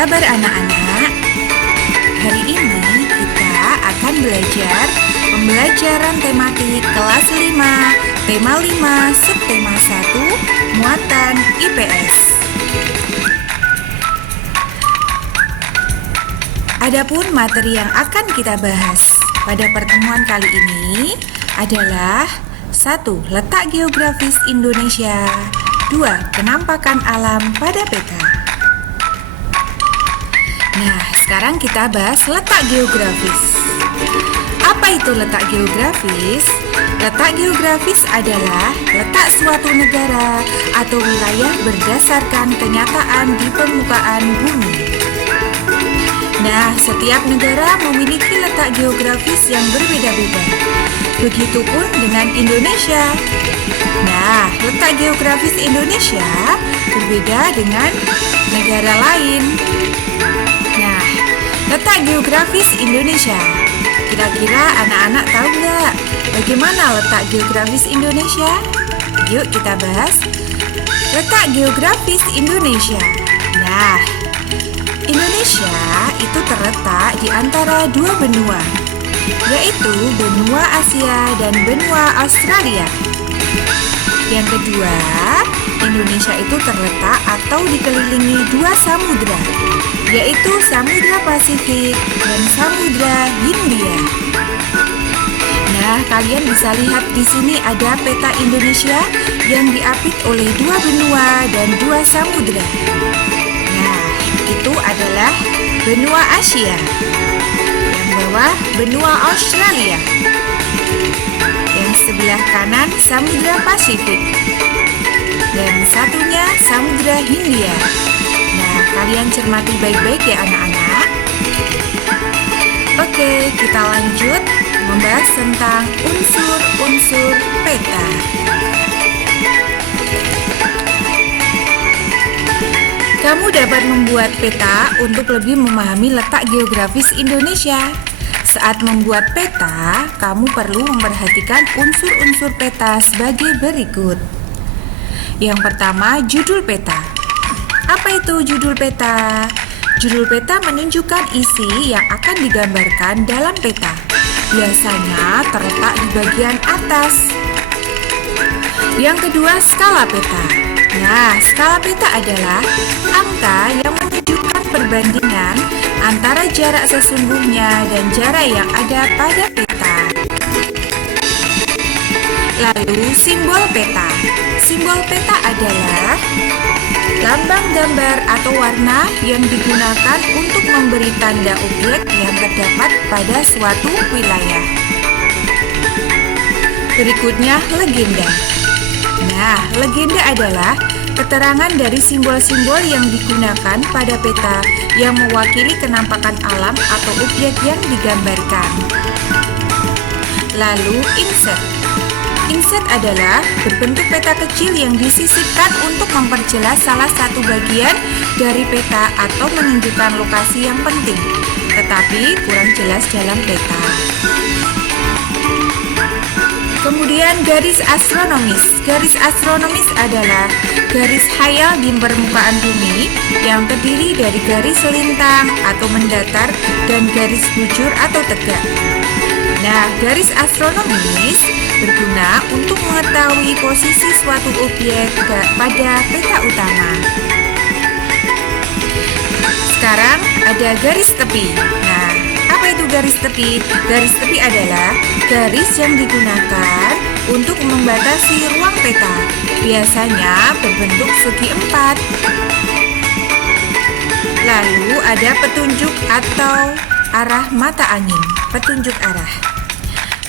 kabar anak-anak? Hari ini kita akan belajar pembelajaran tematik kelas 5, tema 5, subtema 1, muatan IPS. Adapun materi yang akan kita bahas pada pertemuan kali ini adalah 1. Letak geografis Indonesia. 2. Penampakan alam pada peta. Nah, sekarang kita bahas letak geografis. Apa itu letak geografis? Letak geografis adalah letak suatu negara atau wilayah berdasarkan kenyataan di permukaan bumi. Nah, setiap negara memiliki letak geografis yang berbeda-beda. Begitupun dengan Indonesia. Nah, letak geografis Indonesia berbeda dengan negara lain. Nah, letak geografis Indonesia. Kira-kira anak-anak tahu nggak bagaimana letak geografis Indonesia? Yuk kita bahas letak geografis Indonesia. Nah, Indonesia itu terletak di antara dua benua, yaitu benua Asia dan benua Australia. Yang kedua, Indonesia itu terletak atau dikelilingi dua samudra, yaitu Samudra Pasifik dan Samudra Hindia. Nah, kalian bisa lihat di sini ada peta Indonesia yang diapit oleh dua benua dan dua samudra. Nah, itu adalah benua Asia. Yang bawah benua Australia. Yang sebelah kanan Samudra Pasifik. Dan satunya Samudra Hindia. Nah, kalian cermati baik-baik ya anak-anak. Oke, kita lanjut membahas tentang unsur-unsur peta. Kamu dapat membuat peta untuk lebih memahami letak geografis Indonesia. Saat membuat peta, kamu perlu memperhatikan unsur-unsur peta sebagai berikut. Yang pertama, judul peta. Apa itu judul peta? Judul peta menunjukkan isi yang akan digambarkan dalam peta. Biasanya terletak di bagian atas. Yang kedua, skala peta. Nah, skala peta adalah angka yang menunjukkan perbandingan antara jarak sesungguhnya dan jarak yang ada pada peta. Lalu, simbol peta. Simbol peta adalah lambang gambar atau warna yang digunakan untuk memberi tanda objek yang terdapat pada suatu wilayah. Berikutnya, legenda. Nah, legenda adalah keterangan dari simbol-simbol yang digunakan pada peta yang mewakili kenampakan alam atau objek yang digambarkan. Lalu, insert. Insert adalah berbentuk peta kecil yang disisipkan untuk memperjelas salah satu bagian dari peta atau menunjukkan lokasi yang penting, tetapi kurang jelas dalam peta. Kemudian garis astronomis. Garis astronomis adalah garis khayal di permukaan bumi yang terdiri dari garis lintang atau mendatar dan garis bujur atau tegak. Nah, garis astronomis berguna untuk mengetahui posisi suatu objek pada peta utama. Sekarang ada garis tepi. Nah, apa itu garis tepi? Garis tepi adalah garis yang digunakan untuk membatasi ruang peta. Biasanya berbentuk segi empat. Lalu ada petunjuk atau arah mata angin. Petunjuk arah.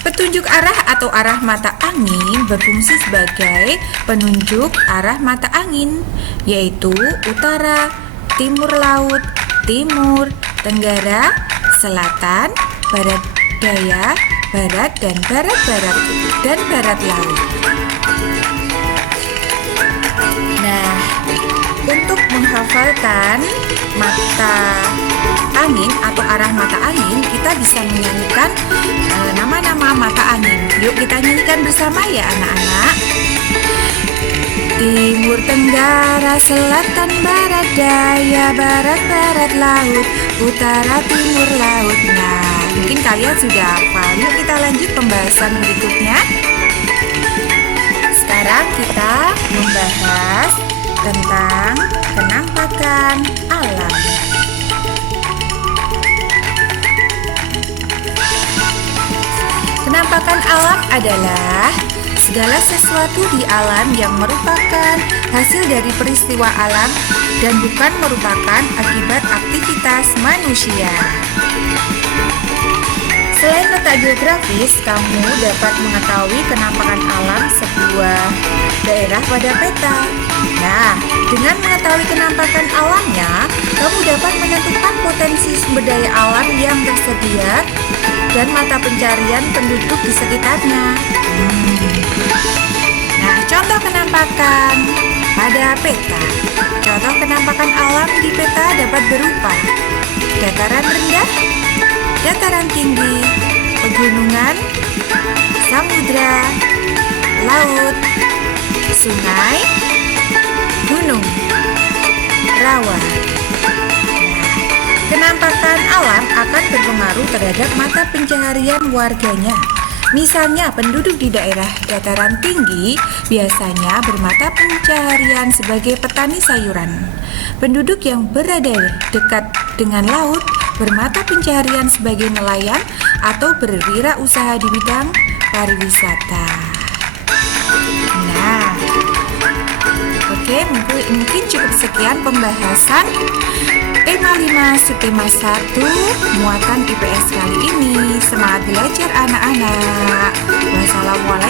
Petunjuk arah atau arah mata angin berfungsi sebagai penunjuk arah mata angin, yaitu utara, timur laut, timur, tenggara, selatan, barat daya, barat dan barat-barat, dan barat laut. Nah, untuk menghafalkan mata angin atau arah mata angin, kita bisa menyanyikan nama-nama mata angin. Yuk kita nyanyikan bersama ya anak-anak. Timur, tenggara, selatan, barat, daya, barat, barat, laut, utara, timur, laut. Nah, mungkin kalian sudah hafal. Yuk kita lanjut pembahasan berikutnya. Sekarang kita membahas tentang penampakan alam. Penampakan alam adalah segala sesuatu di alam yang merupakan hasil dari peristiwa alam dan bukan merupakan akibat aktivitas manusia. Selain letak geografis, kamu dapat mengetahui penampakan alam sebuah daerah pada peta. Nah, dengan mengetahui penampakan alamnya, kamu dapat menentukan potensi sumber daya alam yang tersedia dan mata pencarian penduduk di sekitarnya. Nah, contoh penampakan pada peta. Contoh penampakan alam di peta dapat berupa dataran rendah, dataran tinggi, pegunungan, samudra, laut, sungai, gunung, rawa. Penampakan alam akan berpengaruh terhadap mata pencaharian warganya. Misalnya, penduduk di daerah dataran tinggi biasanya bermata pencaharian sebagai petani sayuran. Penduduk yang berada dekat dengan laut bermata pencaharian sebagai nelayan atau berwirausaha di bidang pariwisata. Nah, oke, mungkin cukup sekian pembahasan tema 5 subtema 1 muatan IPS kali ini. Semangat belajar anak-anak. Wassalamualaikum